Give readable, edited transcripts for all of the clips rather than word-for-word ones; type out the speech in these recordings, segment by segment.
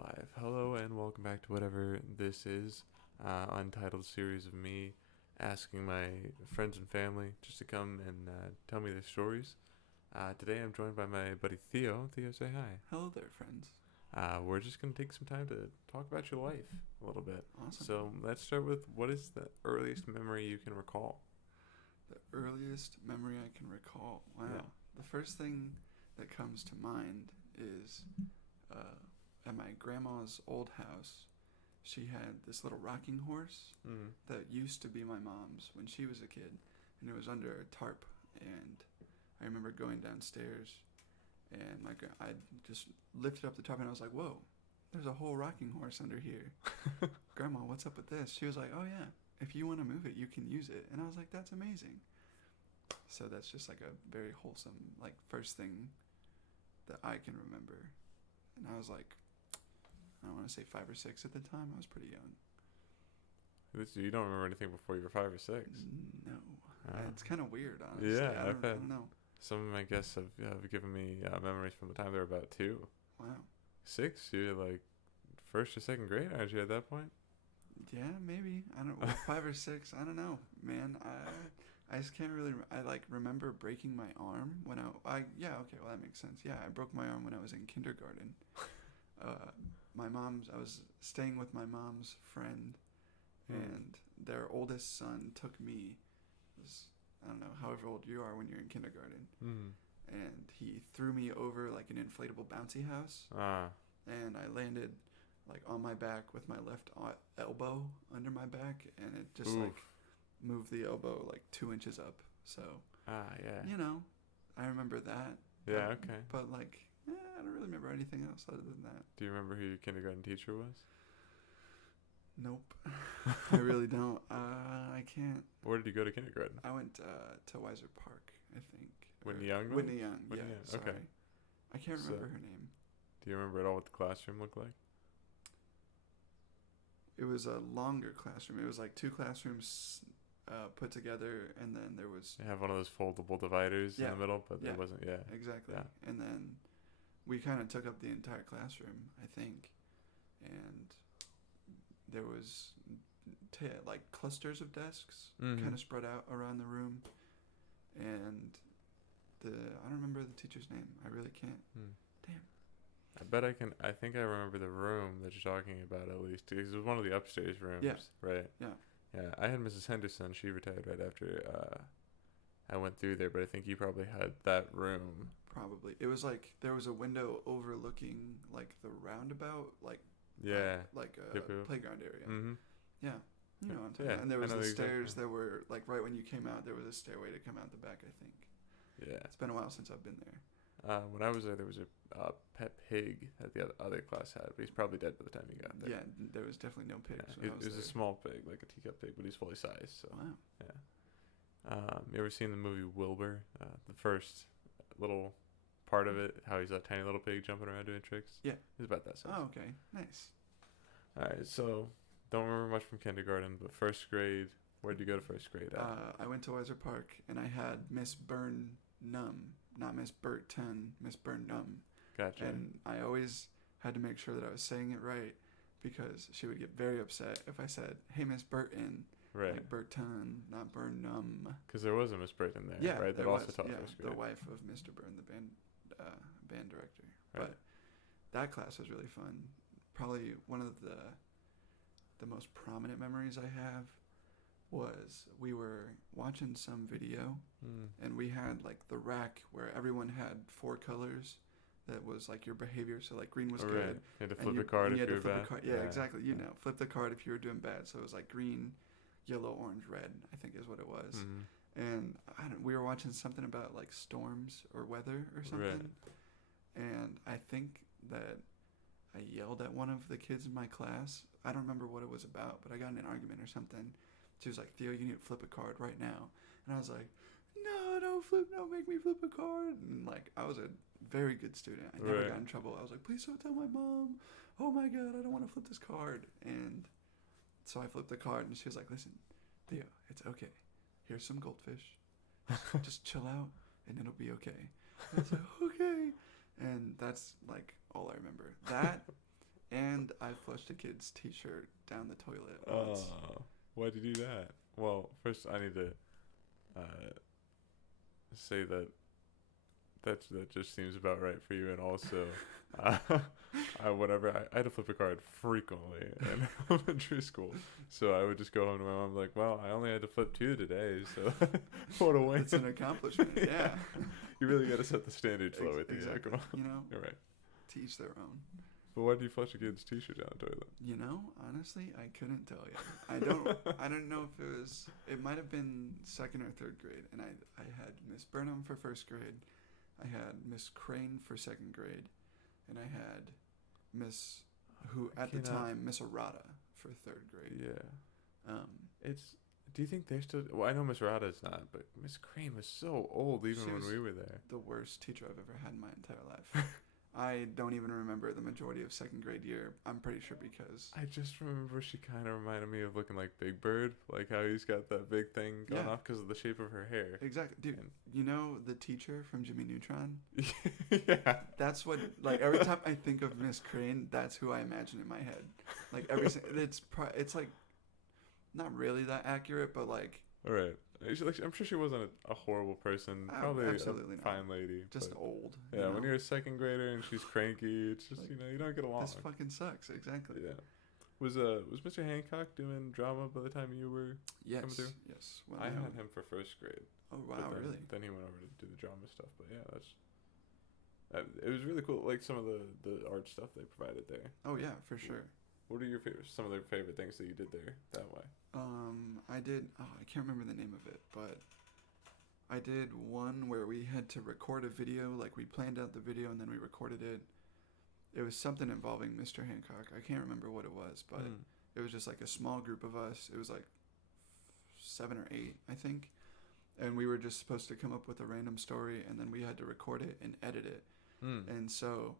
Live. Hello and welcome back to whatever this is, untitled series of me asking my friends and family just to come and tell me their stories. Today I'm joined by my buddy Theo. Theo, say hi. Hello there, friends. We're just going to take some time to talk about your life a little bit. Awesome. So let's start with, what is the earliest memory you can recall? The earliest memory I can recall. Wow. Yeah. The first thing that comes to mind is at my grandma's old house, she had this little rocking horse that used to be my mom's when she was a kid, and it was under a tarp. And I remember going downstairs, and I just lifted up the tarp, and I was like, "Whoa, there's a whole rocking horse under here." Grandma, what's up with this? She was like, "Oh yeah, if you want to move it, you can use it." And I was like, "That's amazing." So that's just like a very wholesome, like, first thing that I can remember. And I was like, I don't want to say 5 or 6 at the time. I was pretty young. You don't remember anything before you were 5 or 6? No. Ah. It's kind of weird, honestly. Yeah, I don't know. Some of my guests have given me memories from the time they were about 2. Wow. 6? You're like first or second grade, aren't you, at that point? Yeah, maybe. I don't know. 5 or 6. I don't know, man. I just can't really. I remember breaking my arm when yeah, okay, well that makes sense. Yeah, I broke my arm when I was in kindergarten. I was staying with my mom's friend, and their oldest son took me. I don't know, however old you are when you're in kindergarten, and he threw me over like an inflatable bouncy house, and I landed like on my back with my left elbow under my back, and it just like moved the elbow like 2 inches up. So yeah, I remember that. Yeah, okay. But like, I don't really remember anything else other than that. Do you remember who your kindergarten teacher was? Nope. I really don't. I can't. Where did you go to kindergarten? I went to Weiser Park, I think. Whitney Young? Whitney Young, yeah. Sorry. Okay. I can't remember her name. Do you remember at all what the classroom looked like? It was a longer classroom. It was like 2 classrooms put together, and then there was... They have one of those foldable dividers in the middle, but there wasn't, Exactly. Yeah. And then we kind of took up the entire classroom, I think. And there was like clusters of desks kind of spread out around the room. And I don't remember the teacher's name. I really can't. Damn. I bet I can. I think I remember the room that you're talking about, at least, because it was one of the upstairs rooms. Yeah. Right. Yeah. Yeah. I had Mrs. Henderson. She retired right after I went through there, but I think you probably had that room. Probably. It was like there was a window overlooking like the roundabout, like a playground area. Mm-hmm. Yeah. You know what I'm talking about. And there was the stairs that were like right when you came out. There was a stairway to come out the back, I think. Yeah. It's been a while since I've been there. When I was there was a pet pig that the other class had, but he's probably dead by the time you got there. Yeah, there was definitely no pigs. Yeah, it was a small pig, like a teacup pig, but he's fully sized. So. Wow. Yeah. You ever seen the movie Wilbur? The first little part of it, how he's a tiny little pig jumping around doing tricks? Yeah. He's about that size. Oh, okay. Nice. All right, so don't remember much from kindergarten, but first grade, where did you go to first grade at? I went to Weiser Park, and I had Miss Burnham, not Miss Burton, Miss Burnham. Gotcha. And I always had to make sure that I was saying it right, because she would get very upset if I said, "Hey, Miss Burton." Right. Like Burton, not Burnham. Because there was a Miss Burton there, yeah, right? That also taught first grade. The wife of Mr. Byrne, the band director. Right. But that class was really fun. Probably one of the most prominent memories I have was we were watching some video, and we had like the rack where everyone had 4 colors. That was like your behavior. So like green was good. Right. You had to flip the card if you were bad. Yeah, exactly. You know, flip the card if you were doing bad. So it was like green, yellow, orange, red, I think is what it was. And we were watching something about like storms or weather or something. Right. And I think that I yelled at one of the kids in my class. I don't remember what it was about, but I got in an argument or something. She was like, "Theo, you need to flip a card right now." And I was like, "No, don't make me flip a card." And like, I was a very good student. I never got in trouble. I was like, "Please don't tell my mom. Oh my God, I don't want to flip this card." And so I flipped the card, and she was like, "Listen, Theo, it's okay. Here's some goldfish. Just chill out, and it'll be okay." And I was like, "Okay." And that's like all I remember. That and And I flushed a kid's T-shirt down the toilet once. Why'd you do that? Well, first I need to say that just seems about right for you, and also, I had to flip a card frequently in elementary school, so I would just go home to my mom like, well, I only had to flip 2 today, so what a win! It's an accomplishment. Yeah. You really got to set the standards low with these. Exactly. Come on. You know, You're right. to each their own. But why do you flush a kid's T-shirt down the toilet? You know, honestly, I couldn't tell you. I don't know if it might have been 2nd or 3rd grade, and I had Miss Burnham for 1st grade, I had Miss Crane for 2nd grade, and I had Miss, who at the time, Miss Arata for 3rd grade. Yeah. Do you think they're still? Well, I know Miss Arata's not, but Miss Crane was so old even when we were there. The worst teacher I've ever had in my entire life. I don't even remember the majority of 2nd grade year. I'm pretty sure because I just remember she kind of reminded me of looking like Big Bird, like how he's got that big thing going off because of the shape of her hair. Exactly, dude. And you know the teacher from Jimmy Neutron? Yeah. That's what, like, every time I think of Miss Crane, that's who I imagine in my head. Like it's like not really that accurate, but like. All right. I'm sure she wasn't a horrible person. Probably absolutely a fine lady. Just old. Yeah, when you're a 2nd grader and she's cranky, it's just, like, you don't get along. This fucking sucks. Exactly. Yeah. Was Mr. Hancock doing drama by the time you were coming through? Yes. Well, I had him for 1st grade. Oh, wow, really? Then he went over to do the drama stuff. But yeah, it was really cool. Like some of the art stuff they provided there. Oh, yeah, for sure. What are some of the favorite things that you did there that way? I did, I can't remember the name of it, but I did one where we had to record a video, like we planned out the video and then we recorded it. It was something involving Mr. Hancock. I can't remember what it was, but it was just like a small group of us. It was like 7 or 8, I think. And we were just supposed to come up with a random story and then we had to record it and edit it. And so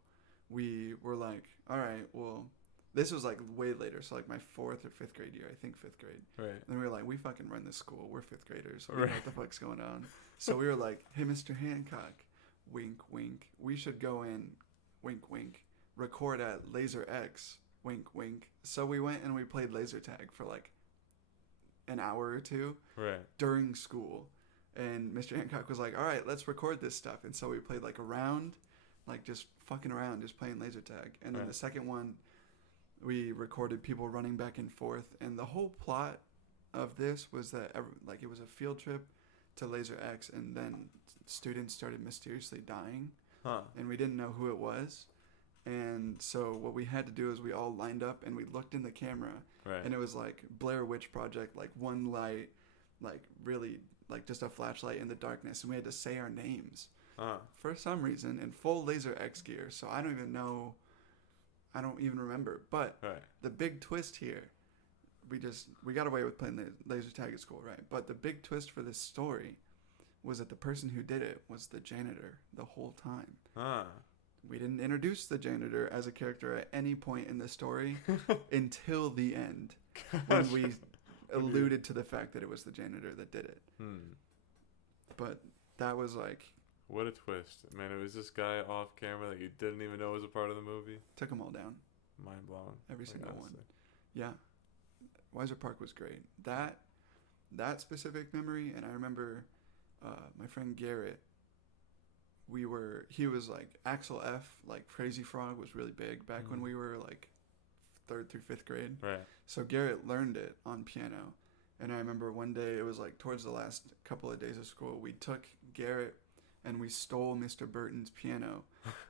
we were like, all right, well, this was like way later, so like my 4th or 5th grade year, I think 5th grade. Right. And we were like, we fucking run this school. We're 5th graders. We know what the fuck's going on. So we were like, hey, Mr. Hancock, wink, wink. We should go in, wink, wink, record at Laser X, wink, wink. So we went and we played laser tag for like an hour or 2 during school. And Mr. Hancock was like, all right, let's record this stuff. And so we played like a round, like just fucking around, just playing laser tag. And then the second one, we recorded people running back and forth, and the whole plot of this was that it was a field trip to Laser X, and then students started mysteriously dying, and we didn't know who it was, and so what we had to do is we all lined up and we looked in the camera, and it was like Blair Witch Project, like one light, like really like just a flashlight in the darkness, and we had to say our names for some reason in full Laser X gear. So I don't even remember. But the big twist here, we got away with playing laser tag at school, right? But the big twist for this story was that the person who did it was the janitor the whole time. We didn't introduce the janitor as a character at any point in the story until the end, when we alluded to the fact that it was the janitor that did it. But that was like... What a twist. Man, it was this guy off camera that you didn't even know was a part of the movie. Took them all down. Mind blown. Every single one. Yeah. Weiser Park was great. That specific memory, and I remember my friend Garrett, he was like Axel F, like Crazy Frog was really big back when we were like 3rd through 5th grade. Right. So Garrett learned it on piano. And I remember one day, it was like towards the last couple of days of school, we took Garrett and we stole Mr. Burton's piano,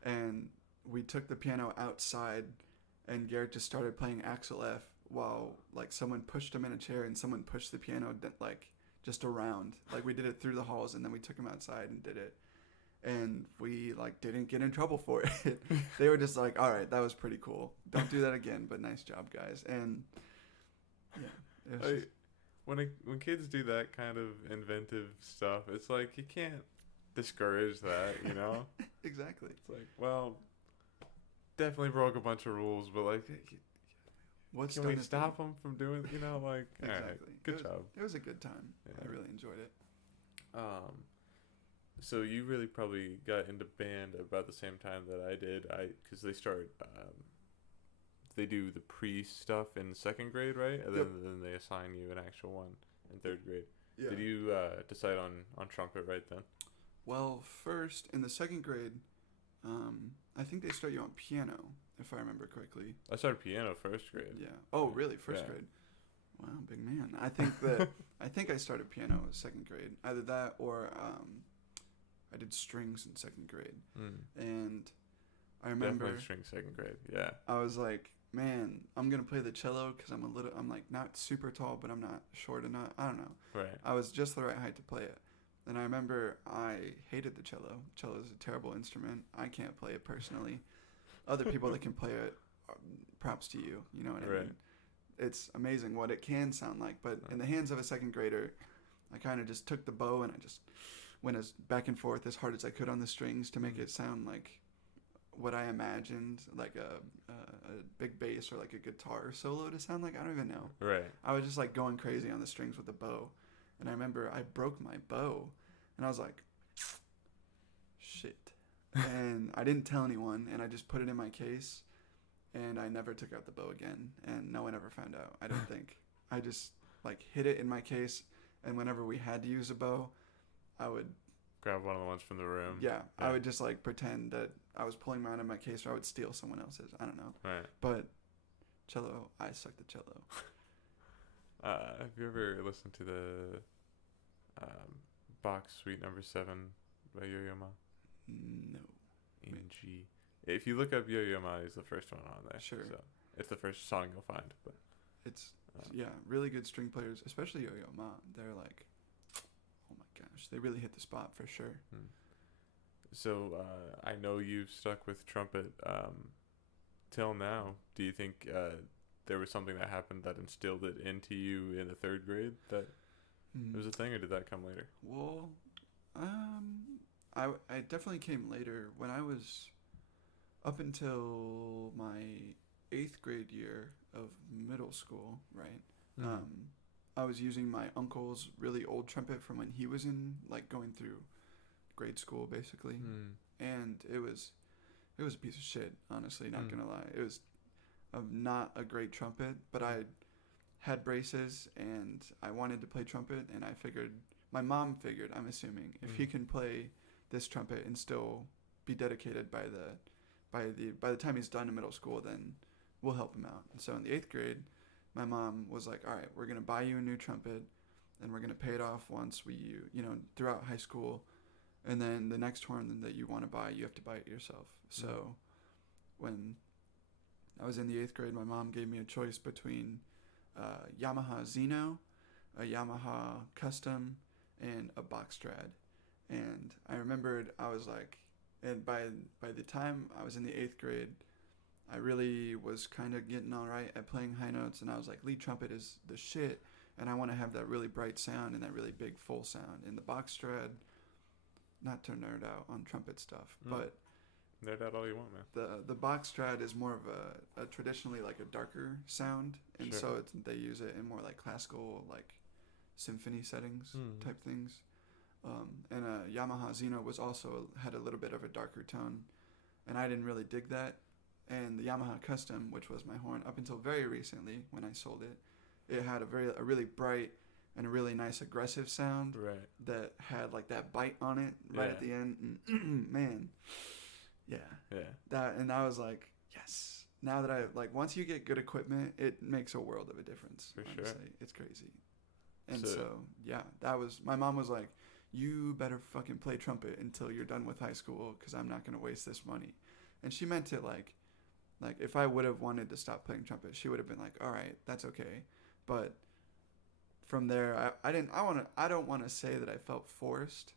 and we took the piano outside, and Garrett just started playing Axel F while like someone pushed him in a chair and someone pushed the piano like just around. Like we did it through the halls, and then we took him outside and did it, and we like didn't get in trouble for it. They were just like, all right, that was pretty cool. Don't do that again, but nice job, guys. And yeah, it was when kids do that kind of inventive stuff, it's like you can't discourage that, you know? Exactly. It's like, well, definitely broke a bunch of rules, but like, can we stop them from doing, like, exactly. All right, good job. It was a good time. Yeah. I really enjoyed it. So you really probably got into band about the same time that I did. Because they they do the pre stuff in second grade, right? And Yep. then they assign you an actual one in third grade. Yeah. Did you decide on trumpet right then? Well, first in the second grade, I think they start you on piano, if I remember correctly. I started piano first grade. Yeah. Oh, really? First Yeah. grade. Wow, big man. I think that I started piano in second grade. Either that or I did strings in second grade. And I remember Definitely string second grade. Yeah. I was like, man, I'm gonna play the cello because I'm like not super tall, but I'm not short enough. I don't know. Right. I was just the right height to play it. And I remember I hated the cello. Cello is a terrible instrument. I can't play it personally. Other people that can play it, props to you. You know what I mean? It's amazing what it can sound like. But in the hands of a second grader, I kind of just took the bow and I just went as back and forth as hard as I could on the strings to make it sound like what I imagined, like a big bass or like a guitar solo to sound like. I don't even know. Right. I was just like going crazy on the strings with the bow. And I remember I broke my bow and I was like, shit. And I didn't tell anyone and I just put it in my case and I never took out the bow again and no one ever found out, I don't think. I just like hid it in my case and whenever we had to use a bow, I would Grab one of the ones from the room. yeah. I would just like pretend that I was pulling mine in my case or I would steal someone else's. I don't know. Right. But cello, I suck the cello. Have you ever listened to the Box Suite Number 7 by Yo-Yo Ma? No. In G. If you look up Yo-Yo Ma, he's the first one on there. Sure. So it's the first song you'll find. But It's yeah, really good string players, especially Yo-Yo Ma. They're like, oh my gosh, they really hit the spot for sure. So I know you've stuck with trumpet till now. Do you think there was something that happened that instilled it into you in the third grade that it was a thing, or did that come later? Well, I definitely came later when I was up until my 8th grade year of middle school, right? I was using my uncle's really old trumpet from when he was in like going through grade school basically, and it was a piece of shit, honestly, not gonna lie. It was not a great trumpet, but I had braces and I wanted to play trumpet, and I figured my mom figured, I'm assuming, if he can play this trumpet and still be dedicated by the time he's done in middle school, then we'll help him out. And so in the 8th grade, my mom was like, all right, we're going to buy you a new trumpet and we're going to pay it off once throughout high school. And then the next horn that you want to buy, you have to buy it yourself. So when I was in the 8th grade, my mom gave me a choice between Yamaha Xeno, a Yamaha Custom, and a box Strad. And I remembered I was like, and by the time I was in the 8th grade, I really was kind of getting all right at playing high notes, and I was like, lead trumpet is the shit, and I want to have that really bright sound and that really big full sound. And the box Strad, not to nerd out on trumpet stuff, but nerd out all you want, man. The box Strad is more of a traditionally like a darker sound, and so they use it in more like classical, like symphony settings type things. And a Yamaha Xeno had a little bit of a darker tone, and I didn't really dig that. And the Yamaha Custom, which was my horn up until very recently when I sold it, it had a really bright and a really nice aggressive sound that had like that bite on it right at the end. And man, that I was like, yes. Now that I like, once you get good equipment, it makes a world of a difference. For honestly. sure, it's crazy. And so that was my mom was like, you better fucking play trumpet until you're done with high school, because I'm not gonna waste this money. And she meant it like if I would have wanted to stop playing trumpet, she would have been like, all right, that's okay. But from there, I don't want to say that I felt forced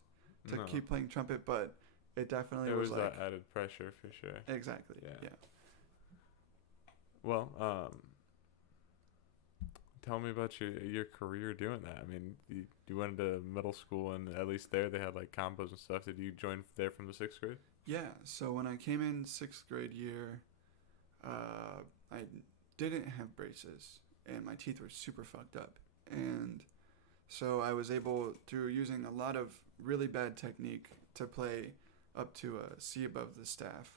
to keep playing trumpet, but it definitely was like that added pressure for sure. Exactly. Yeah. Well, tell me about your career doing that. I mean, you went into middle school, and at least there they had like combos and stuff. Did you join there from the 6th grade? Yeah. So when I came in 6th grade year, I didn't have braces, and my teeth were super fucked up. And so I was able, through using a lot of really bad technique, to play up to a C above the staff,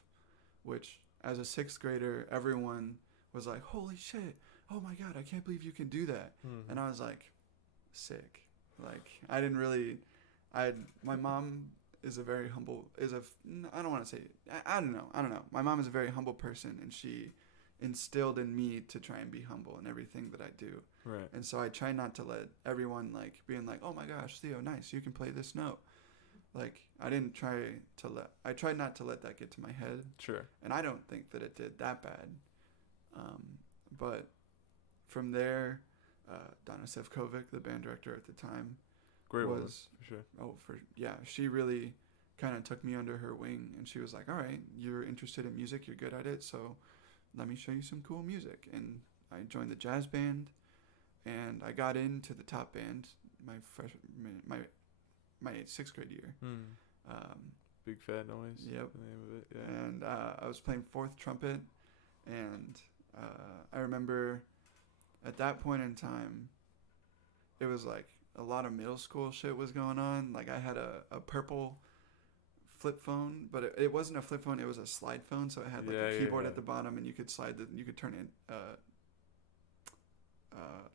which as a 6th grader, everyone was like, holy shit, oh my God, I can't believe you can do that. Mm-hmm. And I was like, sick. Like, I didn't really, my mom is a very humble, I don't want to say, I don't know. My mom is a very humble person, and she instilled in me to try and be humble in everything that I do. Right. And so I try not to let everyone, like, being like, oh my gosh, Theo, nice, you can play this note. Like, I tried not to let that get to my head. Sure. And I don't think that it did that bad. But from there, Donna Sevkovic, the band director at the time, Great woman, for sure. She really kind of took me under her wing, and she was like, all right, you're interested in music, you're good at it, so let me show you some cool music. And I joined the jazz band, and I got into the top band my 6th grade year. Big Fat Noise. Yep. The name of it. Yeah. And I was playing 4th trumpet, and I remember at that point in time, it was like a lot of middle school shit was going on. Like, I had a purple flip phone, but it wasn't a flip phone, it was a slide phone, so it had like a keyboard at the bottom, and you could turn it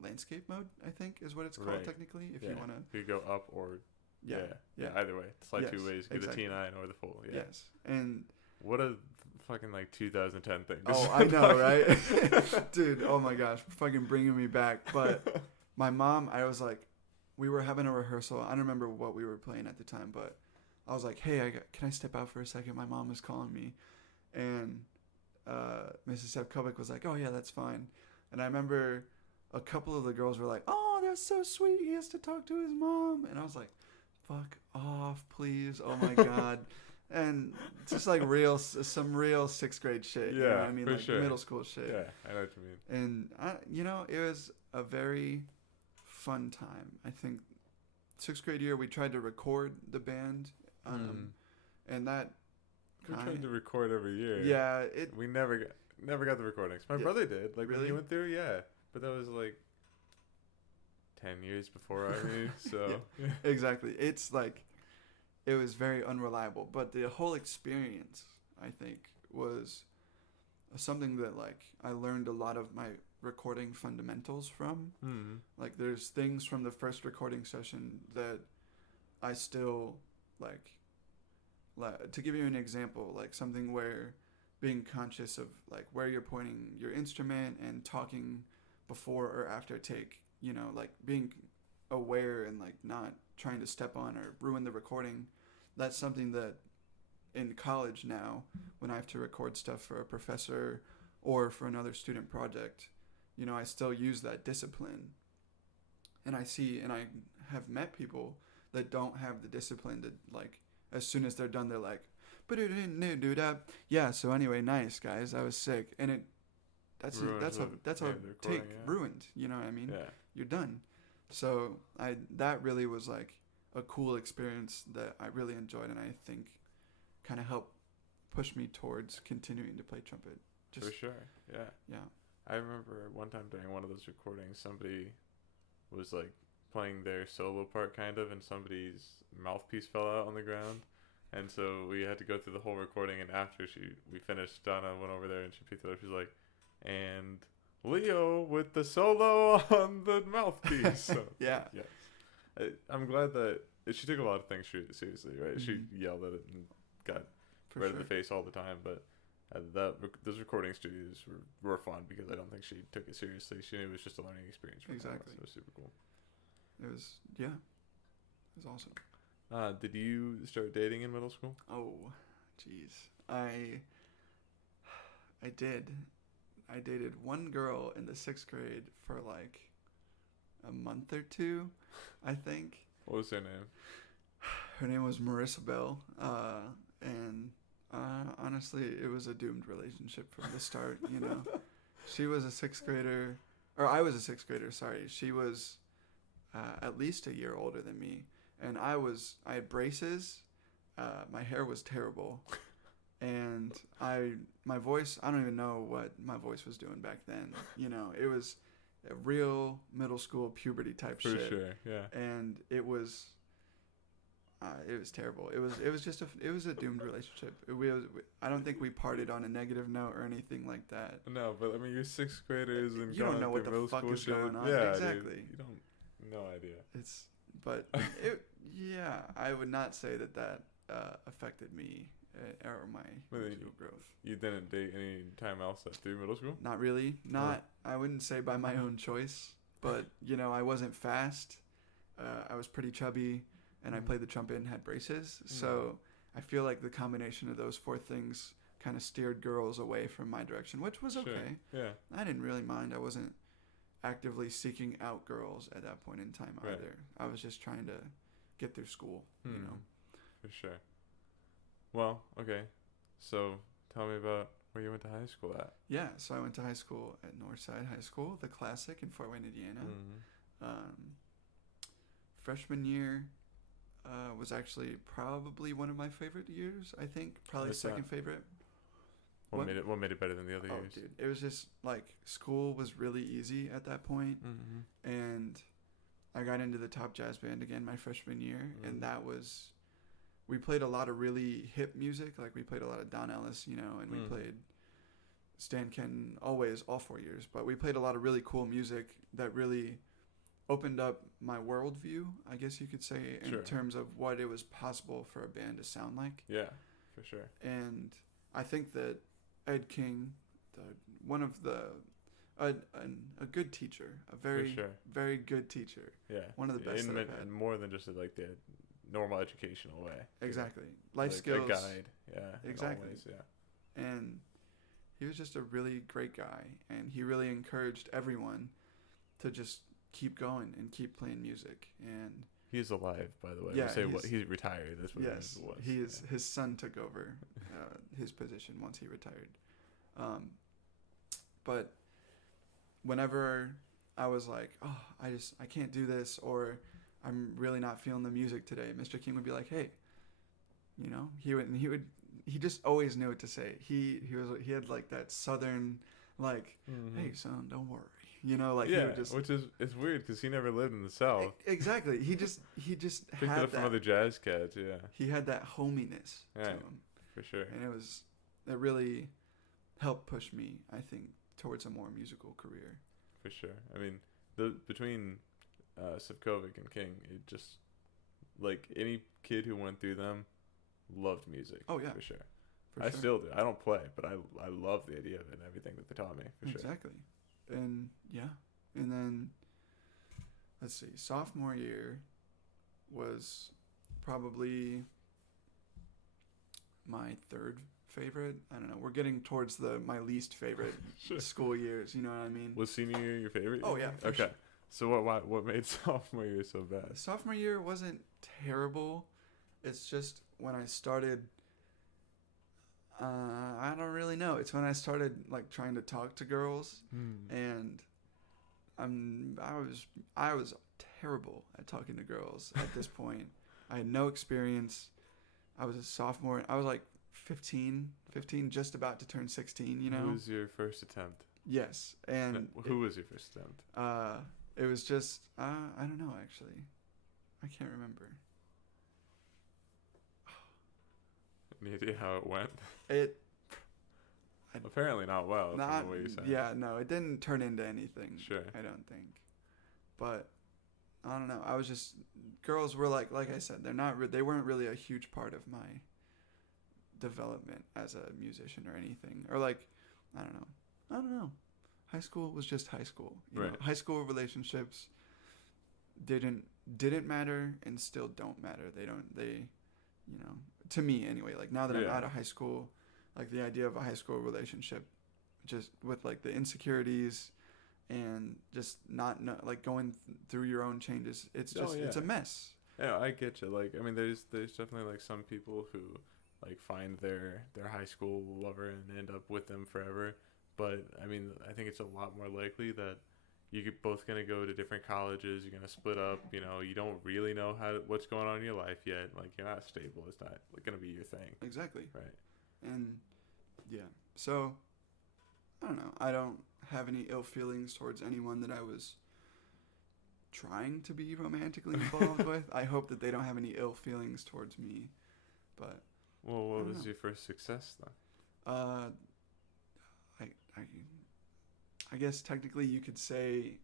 landscape mode, I think is what it's called technically, if you want to. You go up or either way. It's like 2 ways. Get the T9 or the full. Yeah. Yes. And what a fucking like 2010 thing. Oh, I know, right? Dude, oh my gosh, fucking bringing me back. But my mom, I was like, we were having a rehearsal. I don't remember what we were playing at the time, but I was like, hey, can I step out for a second? My mom is calling me. And Mrs. Sevkovic was like, oh yeah, that's fine. And I remember a couple of the girls were like, oh, that's so sweet, he has to talk to his mom. And I was like, fuck off, please. Oh my God. And just like some real 6th grade shit. You know what I mean? Like middle school shit. Yeah, I know what you mean. And, it was a very fun time. I think 6th grade year, we tried to record the band. And that. We tried to record every year. Yeah. We never got the recordings. My brother did. Like, really? When he went through, yeah. But that was like 10 years before I knew, so. Yeah, exactly. It's like, it was very unreliable. But the whole experience, I think, was something that, like, I learned a lot of my recording fundamentals from. Mm-hmm. Like, there's things from the first recording session that I still, like, to give you an example, like, something where being conscious of, like, where you're pointing your instrument and talking before or after take, like, being aware and, like, not trying to step on or ruin the recording. That's something that in college now, when I have to record stuff for a professor or for another student project, I still use that discipline. And I have met people that don't have the discipline to, like, as soon as they're done, they're like, but it didn't do that. Yeah, so anyway, nice, guys, I was sick. And that's a take ruined, you know what I mean? Yeah. You're done. So that really was like a cool experience that I really enjoyed, and I think kind of helped push me towards continuing to play trumpet. For sure, yeah. Yeah. I remember one time during one of those recordings, somebody was like playing their solo part kind of, and somebody's mouthpiece fell out on the ground. And so we had to go through the whole recording, and after we finished, Donna went over there and she picked it up. She's like, and Leo with the solo on the mouthpiece. So, yeah. I'm glad that she took a lot of things seriously, right? Mm-hmm. She yelled at it and got red in the face all the time, but those recording studios were fun because I don't think she took it seriously. She knew it was just a learning experience for her. So it was super cool. It was awesome. Did you start dating in middle school? Oh, jeez. I did. I dated one girl in the 6th grade for like a month or two, I think. What was her name? Her name was Marissa Bell. And honestly, it was a doomed relationship from the start, She was a 6th grader, or I was a 6th grader, sorry. She was at least a year older than me. And I had braces. My hair was terrible. And my voice, I don't even know what my voice was doing back then. It was a real middle school puberty type shit. For sure, yeah. And It was terrible. It was just a doomed relationship. I don't think we parted on a negative note or anything like that. No, but I mean, you're sixth graders and you going don't know through what the middle fuck school is shit. going on. Yeah, Exactly. Dude, you don't, no idea. But yeah, I would not say that affected me or my musical growth. You didn't date any time else through middle school? Not really. I wouldn't say by my own choice, but I wasn't fast. I was pretty chubby, and I played the trumpet and had braces. So I feel like the combination of those four things kind of steered girls away from my direction, which was okay. Yeah. I didn't really mind. I wasn't actively seeking out girls at that point in time either. I was just trying to get through school, For sure. Well, okay. So tell me about where you went to high school at. Yeah, so I went to high school at Northside High School, the classic in Fort Wayne, Indiana. Freshman year was actually probably one of my favorite years, I think. Probably second favorite. What made it better than the other years? Dude, it was just like school was really easy at that point, and I got into the top jazz band again my freshman year, and we played a lot of really hip music. Like we played a lot of Don Ellis, and we played Stan Kenton all 4 years, but we played a lot of really cool music that really opened up my worldview, I guess you could say, in terms of what it was possible for a band to sound like. Yeah, for sure. And I think that Ed King, a good teacher, a very, very good teacher. Yeah. One of the best that I've had. More than just like the normal educational way. Exactly. Life skills. A guide. Yeah. Exactly. Always, yeah. And he was just a really great guy, and he really encouraged everyone to just keep going and keep playing music. And he's alive, by the way. Yeah, he's retired. That's what it was. His son took over his position once he retired. But whenever I was like, oh, I can't do this, or I'm really not feeling the music today, Mr. King would be like, hey, he just always knew what to say. He had like that southern, like, hey son, don't worry. He would just, which is, it's weird because he never lived in the South. Exactly. He just picked it up from other jazz cats. Yeah. He had that hominess to him, for sure. And it really helped push me, I think, towards a more musical career. For sure. I mean, between Sivkovic and King, it just, like, any kid who went through them loved music. Oh yeah, for sure. I still do. I don't play, but I love the idea of it and everything that they taught me. For sure. Exactly. And then let's see, sophomore year was probably my third favorite. I don't know. We're getting towards my least favorite school years. You know what I mean? Was senior year your favorite? Oh yeah. Okay. Sure. So what made sophomore year so bad? Sophomore year wasn't terrible. It's just when I started. I don't really know. It's when I started like trying to talk to girls, and I was terrible at talking to girls at this point. I had no experience. I was a sophomore. I was like 15, just about to turn 16. Who was your first attempt? Yes, and who was your first attempt? It was just I don't know actually. I can't remember. Any idea how it went? Apparently not well. From the way you said. Yeah, no, it didn't turn into anything. Sure. I don't think. But I don't know. I was just girls were like I said, they weren't really a huge part of my development as a musician or anything. Or like I don't know. High school was just high school. You know, high school relationships didn't matter and still don't matter. They to me anyway, like now that I'm out of high school, like the idea of a high school relationship just with like the insecurities and just not like going through your own changes, it's just it's a mess. Yeah, I get you. Like I mean there's definitely like some people who like find their high school lover and end up with them forever, but I mean I think it's a lot more likely that you're both going to go to different colleges. You're going to split up. You don't really know what's going on in your life yet. Like, you're not stable. It's not going to be your thing. Exactly. Right. And, yeah. So, I don't know. I don't have any ill feelings towards anyone that I was trying to be romantically involved with. I hope that they don't have any ill feelings towards me. But Well, what was your first success then? I guess technically you could say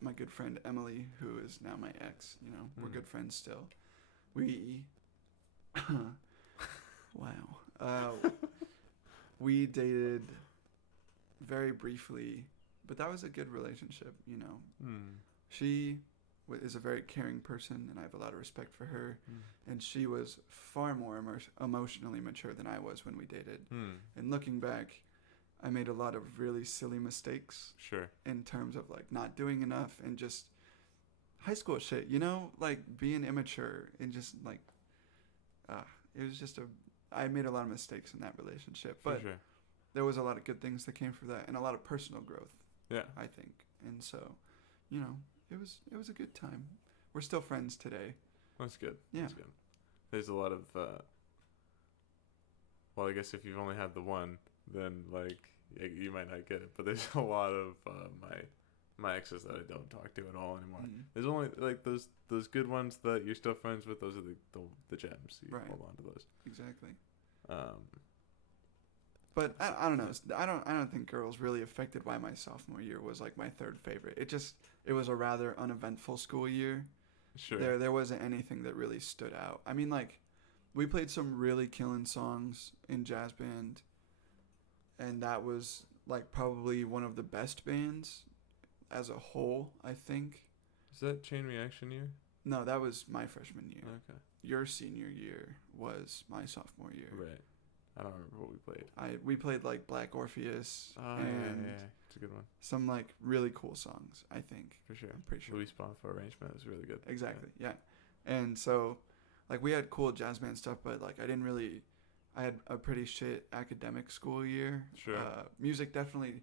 my good friend Emily, who is now my ex. You know, we're good friends still. We wow. We dated very briefly, but that was a good relationship. You know, she is a very caring person, and I have a lot of respect for her. And she was far more emotionally mature than I was when we dated. And looking back, I made a lot of really silly mistakes. Sure. In terms of like not doing enough and just high school shit, you know, like being immature and just like, it was just I made a lot of mistakes in that relationship, but sure. There was a lot of good things that came from that and a lot of personal growth. Yeah. I think. And so, you know, it was a good time. We're still friends today. That's good. Yeah. That's good. There's a lot of, well, I guess if you've only had the one, then like you might not get it. But there's a lot of my exes that I don't talk to at all anymore. There's only like those good ones that you're still friends with. Those are the gems. You hold on to those. Exactly. But I don't know. I don't think girls really affected why my sophomore year was like my third favorite. It was a rather uneventful school year. Sure. There wasn't anything that really stood out. I mean, like, we played some really killing songs in jazz band, and that was like probably one of the best bands as a whole, I think. Is that Chain Reaction year? No, that was my freshman year. Okay. Your senior year was my sophomore year. Right. I don't remember what we played. We played like Black Orpheus and it's a good one. Some like really cool songs, I think. For sure. I'm pretty sure. Louis Bonfa arrangement was really good. Exactly. Yeah. And so like we had cool jazz band stuff, but like I had a pretty shit academic school year. Sure. Music definitely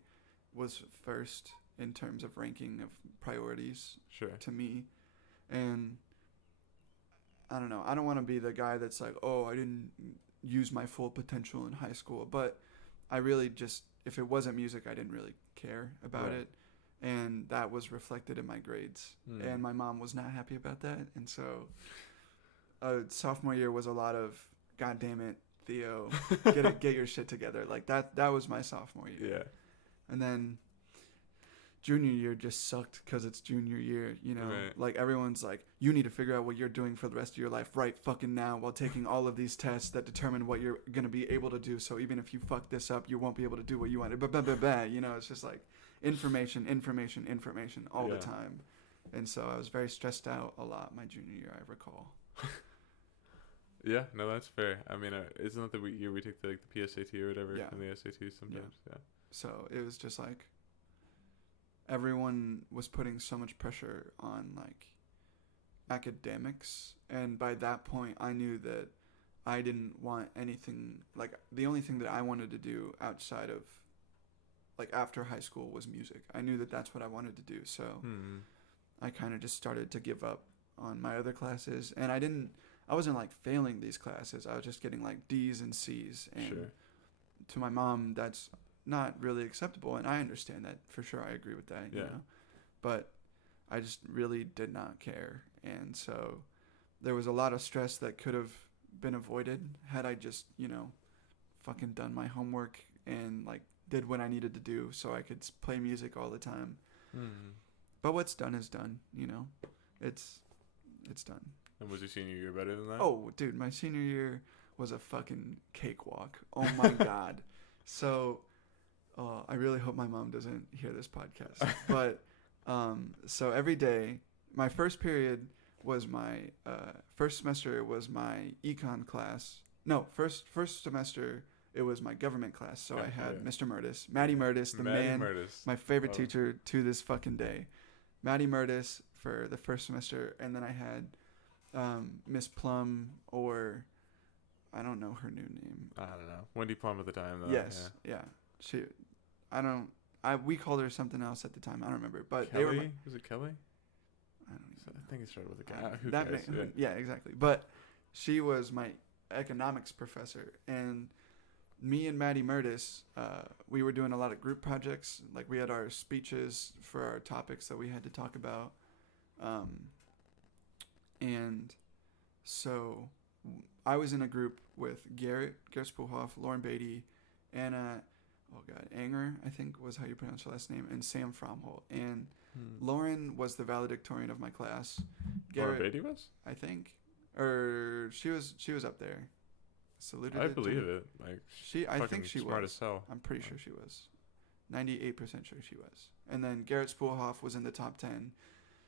was first in terms of ranking of priorities. Sure. To me. And I don't know. I don't want to be the guy that's like, oh, I didn't use my full potential in high school, but I really just, if it wasn't music, I didn't really care about it, and that was reflected in my grades, and my mom was not happy about that, and so sophomore year was a lot of, God damn it, Theo, get your shit together, like that was my sophomore year. And then junior year just sucked because it's junior year, you know, like everyone's like, you need to figure out what you're doing for the rest of your life right fucking now while taking all of these tests that determine what you're going to be able to do. So even if you fuck this up, you won't be able to do what you want. You know, it's just like information all the time. And so I was very stressed out a lot my junior year, I recall. Yeah, no, that's fair. I mean, isn't that the year we took the PSAT or whatever and the SAT sometimes? Yeah. So it was just like, everyone was putting so much pressure on like academics, and by that point I knew that I didn't want anything, like the only thing that I wanted to do outside of like after high school was music. I knew that that's what I wanted to do, so I kind of just started to give up on my other classes, and I wasn't like failing these classes. I was just getting like D's and C's, and to my mom that's not really acceptable, and I understand that for sure. I agree with that, you know, but I just really did not care, and so there was a lot of stress that could have been avoided had I just, you know, fucking done my homework and like did what I needed to do so I could play music all the time. But what's done is done, you know. It's done. And was your senior year better than that? Oh, dude, my senior year was a fucking cakewalk. Oh my god. So I really hope my mom doesn't hear this podcast. But so every day, my first period was my first semester was my econ class. No, first semester it was my government class. So I had Mr. Murtis, Matty Murtis, my favorite teacher to this fucking day. Matty Murtis for the first semester, and then I had Miss Plum, or I don't know her new name. I don't know. Wendy Plum at the time, though. Yes, yeah. We called her something else at the time. I don't remember. But Kelly? Was it Kelly? I don't even I think it started with a guy. Who cares? Yeah, exactly. But she was my economics professor, and me and Maddie Murtis, we were doing a lot of group projects. Like we had our speeches for our topics that we had to talk about, And so I was in a group with Garrett Spoolhoff, Lauren Beatty, Anna, Anger, I think was how you pronounce her last name, and Sam Fromholt. And Lauren was the valedictorian of my class. Lauren Beatty was? I think. Or she was up there. Saluted I believe it. Like, I think she smart was. As hell. I'm pretty sure she was. 98% sure she was. And then Garrett Spoolhoff was in the top 10.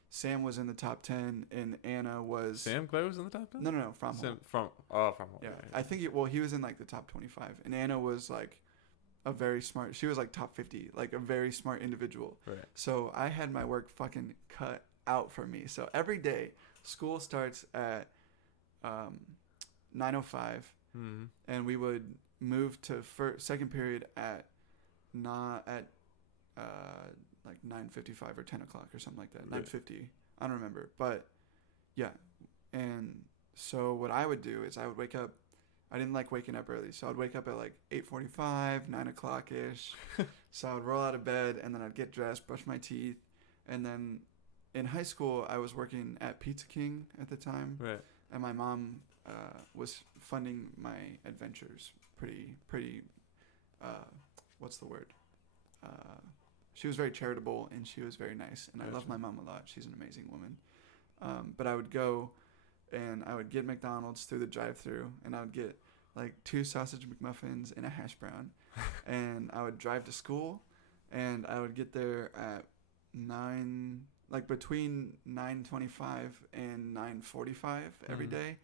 Sam was in the top 10, and Anna was... Sam Clay was in the top 10? No, Fromholt. Fromholt. Yeah. I think, he was in, like, the top 25. And Anna was, like, a very smart... She was, like, top 50. Like, a very smart individual. Right. So I had my work fucking cut out for me. So every day, school starts at 9:05, and we would move to second period at like 9:55 or 10 o'clock or something like that. 9:50. I don't remember. But yeah. And so what I would do is I would wake up. I didn't like waking up early. So I'd wake up at like 8:45, 9 o'clock ish. So I would roll out of bed, and then I'd get dressed, brush my teeth. And then in high school, I was working at Pizza King at the time. Right. And my mom was funding my adventures pretty, what's the word? She was very charitable, and she was very nice, and I love my mom a lot. She's an amazing woman. But I would go, and I would get McDonald's through the drive-thru, and I would get like 2 sausage McMuffins and a hash brown, and I would drive to school, and I would get there at between 9:25 and 9:45 every day,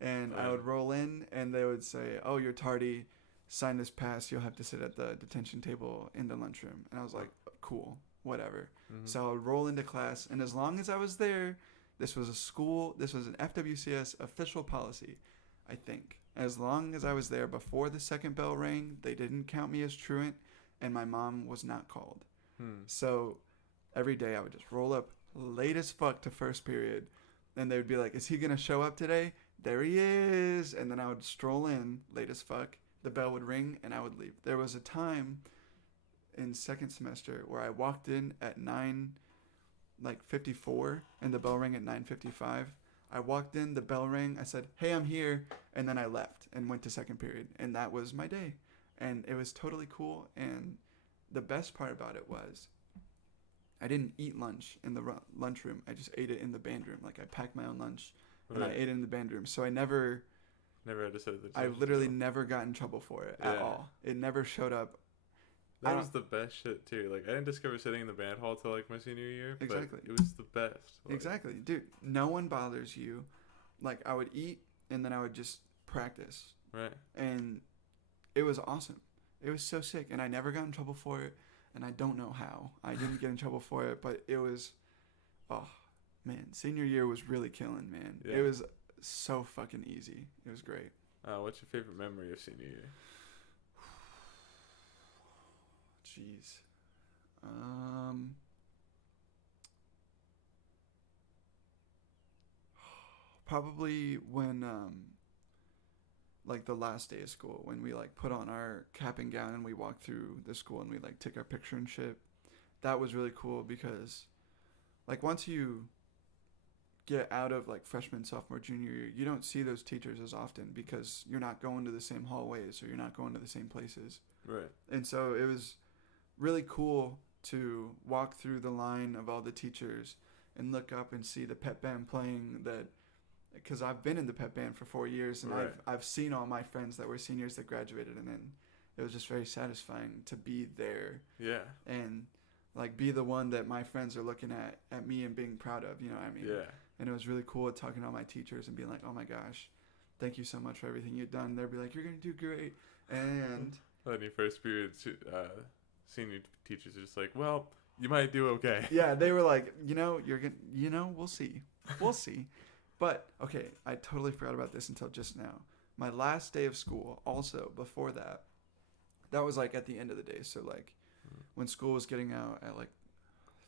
and I would roll in, and they would say, "Oh, you're tardy. Sign this pass. You'll have to sit at the detention table in the lunchroom." And I was like, "Cool, whatever." So I would roll into class, and as long as I was there, this was an FWCS official policy, I think. As long as I was there before the second bell rang, they didn't count me as truant, and my mom was not called. So every day I would just roll up late as fuck to first period, and they would be like, "Is he going to show up today?" "There he is." And then I would stroll in late as fuck. The bell would ring, and I would leave. There was a time in second semester where I walked in at 9:54, and the bell rang at 9:55. I walked in, the bell rang, I said, "Hey, I'm here," and then I left and went to second period, and that was my day. And it was totally cool, and the best part about it was I didn't eat lunch in the lunchroom. I just ate it in the band room. Like, I packed my own lunch, and I ate it in the band room. So I never had to sit at the I literally never got in trouble for it at all. It never showed up. That was the best shit, too. Like, I didn't discover sitting in the band hall till, like, my senior year. Exactly. But it was the best. Like, exactly. Dude, no one bothers you. Like, I would eat, and then I would just practice. Right. And it was awesome. It was so sick, and I never got in trouble for it, and I don't know how. I didn't get in trouble for it, but it was, oh, man. Senior year was really killing, man. Yeah. It was so fucking easy. It was great. What's your favorite memory of senior year? Jeez. Probably when like the last day of school, when we like put on our cap and gown and we walked through the school and we like took our picture and shit. That was really cool because like once you get out of like freshman, sophomore, junior year, you don't see those teachers as often because you're not going to the same hallways or you're not going to the same places. Right. And so it was really cool to walk through the line of all the teachers and look up and see the pep band playing that, because I've been in the pep band for 4 years and I've seen all my friends that were seniors that graduated, and then it was just very satisfying to be there. Yeah. And like be the one that my friends are looking at me and being proud of, you know what I mean? Yeah. And it was really cool talking to all my teachers and being like, "Oh my gosh, thank you so much for everything you've done." They'll be like, "You're going to do great." And in your first period, senior teachers are just like, "Well, you might do okay." Yeah, they were like, we'll see. We'll see. But, okay, I totally forgot about this until just now. My last day of school, also, before that was, like, at the end of the day. So, like, when school was getting out at, like,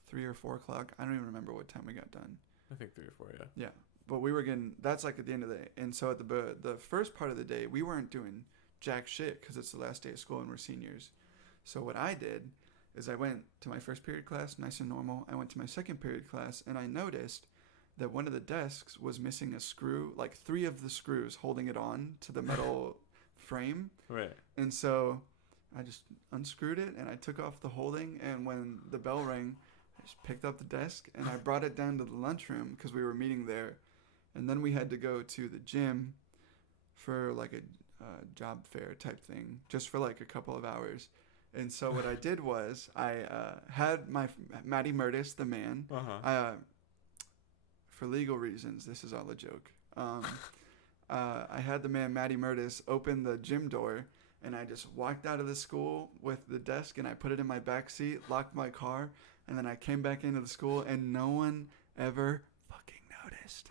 3 or 4 o'clock. I don't even remember what time we got done. I think 3 or 4, yeah. Yeah. But we were getting, that's, like, at the end of the day. And so, at the first part of the day, we weren't doing jack shit because it's the last day of school and we're seniors. So, what I did is I went to my first period class, nice and normal. I went to my second period class, and I noticed that one of the desks was missing a screw, like 3 of the screws holding it on to the metal frame. Right. And so I just unscrewed it, and I took off the holding, and when the bell rang, I just picked up the desk, and I brought it down to the lunchroom because we were meeting there. And then we had to go to the gym for like a job fair type thing, just for like a couple of hours. And so what I did was I had my Matty Murtis, the man. For legal reasons, this is all a joke. I had the man Matty Murtis open the gym door, and I just walked out of the school with the desk, and I put it in my back seat, locked my car, and then I came back into the school, and no one ever fucking noticed.